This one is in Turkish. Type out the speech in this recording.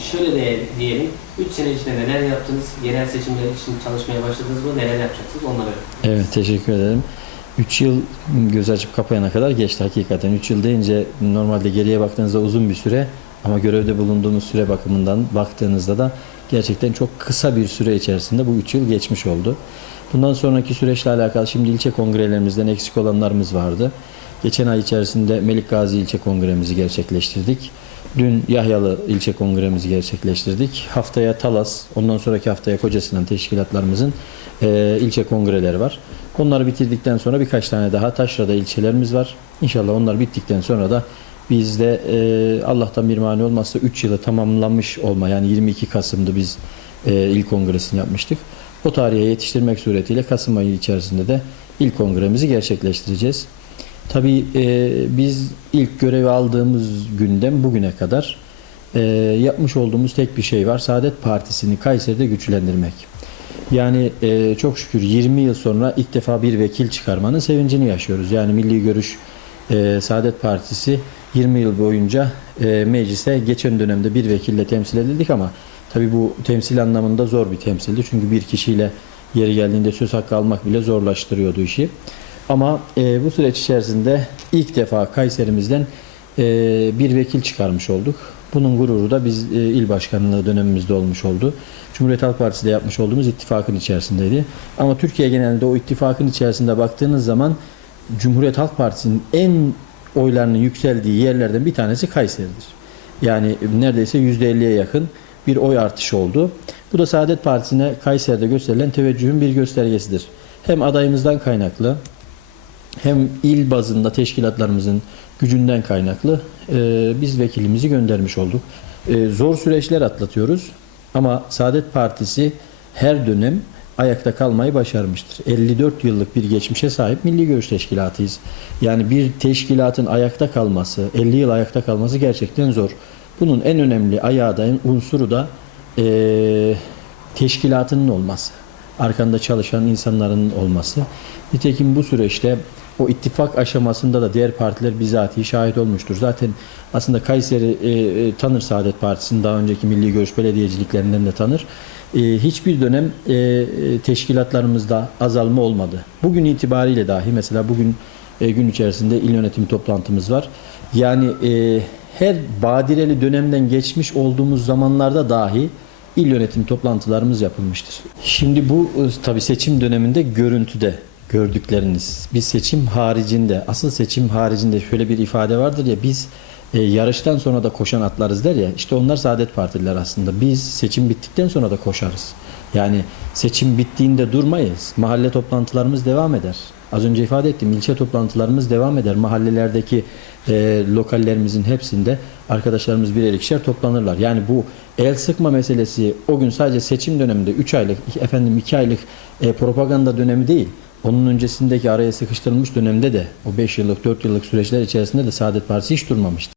şöyle de diyelim, 3 sene içinde neler yaptınız, yerel seçimler için çalışmaya başladınız mı, neler yapacaksınız onları öğrenin. Evet teşekkür ederim. 3 yıl göz açıp kapayana kadar geçti hakikaten. 3 yıl deyince normalde geriye baktığınızda uzun bir süre ama görevde bulunduğumuz süre bakımından baktığınızda da gerçekten çok kısa bir süre içerisinde bu 3 yıl geçmiş oldu. Bundan sonraki süreçle alakalı şimdi ilçe kongrelerimizden eksik olanlarımız vardı. Geçen ay içerisinde Melik Gazi ilçe kongremizi gerçekleştirdik. Dün Yahyalı ilçe kongremizi gerçekleştirdik. Haftaya Talas, ondan sonraki haftaya Kocasinan teşkilatlarımızın e, ilçe kongreleri var. Onları bitirdikten sonra birkaç tane daha Taşra'da ilçelerimiz var. İnşallah onlar bittikten sonra da biz de e, Allah'tan bir mani olmazsa 3 yılı tamamlanmış olma yani 22 Kasım'da biz e, ilk kongresini yapmıştık. O tarihe yetiştirmek suretiyle Kasım ayı içerisinde de ilk kongremizi gerçekleştireceğiz. Tabii e, biz ilk görevi aldığımız günden bugüne kadar e, yapmış olduğumuz tek bir şey var. Saadet Partisi'ni Kayseri'de güçlendirmek. Yani e, çok şükür 20 yıl sonra ilk defa bir vekil çıkarmanın sevincini yaşıyoruz. Yani Milli Görüş e, Saadet Partisi 20 yıl boyunca e, meclise geçen dönemde bir vekille temsil edildik ama tabii bu temsil anlamında zor bir temsildi. Çünkü bir kişiyle yeri geldiğinde söz hakkı almak bile zorlaştırıyordu işi. Ama e, bu süreç içerisinde ilk defa Kayserimizden e, bir vekil çıkarmış olduk. Bunun gururu da biz e, il başkanlığı dönemimizde olmuş oldu. Cumhuriyet Halk Partisi'de yapmış olduğumuz ittifakın içerisindeydi. Ama Türkiye genelinde o ittifakın içerisinde baktığınız zaman Cumhuriyet Halk Partisi'nin en oylarının yükseldiği yerlerden bir tanesi Kayseri'dir. Yani neredeyse %50'ye yakın bir oy artışı oldu. Bu da Saadet Partisi'ne Kayseri'de gösterilen teveccühün bir göstergesidir. Hem adayımızdan kaynaklı hem il bazında teşkilatlarımızın gücünden kaynaklı e, biz vekilimizi göndermiş olduk. E, zor süreçler atlatıyoruz ama Saadet Partisi her dönem ayakta kalmayı başarmıştır. 54 yıllık bir geçmişe sahip Milli Görüş Teşkilatı'yız. Yani bir teşkilatın ayakta kalması, 50 yıl ayakta kalması gerçekten zor. Bunun en önemli ayağı da, en unsuru da e, teşkilatının olması. Arkanda çalışan insanların olması. Nitekim bu süreçte o ittifak aşamasında da diğer partiler bizatihi şahit olmuştur. Zaten aslında Kayseri e, e, tanır Saadet Partisi'nin daha önceki Milli Görüş Belediyeciliklerinden de tanır. E, hiçbir dönem e, e, teşkilatlarımızda azalma olmadı. Bugün itibariyle dahi mesela bugün e, gün içerisinde il yönetim toplantımız var. Yani e, her badireli dönemden geçmiş olduğumuz zamanlarda dahi il yönetim toplantılarımız yapılmıştır. Şimdi bu e, tabi seçim döneminde görüntüde gördükleriniz. Biz seçim haricinde, asıl seçim haricinde şöyle bir ifade vardır ya biz e, yarıştan sonra da koşan atlarız der ya. İşte onlar Saadet Partililer aslında. Biz seçim bittikten sonra da koşarız. Yani seçim bittiğinde durmayız. Mahalle toplantılarımız devam eder. Az önce ifade ettim. ilçe toplantılarımız devam eder. Mahallelerdeki e, lokallerimizin hepsinde arkadaşlarımız birer ikişer toplanırlar. Yani bu el sıkma meselesi o gün sadece seçim döneminde 3 aylık, efendim 2 aylık e, propaganda dönemi değil. Onun öncesindeki araya sıkıştırılmış dönemde de o 5 yıllık 4 yıllık süreçler içerisinde de Saadet Partisi hiç durmamıştır.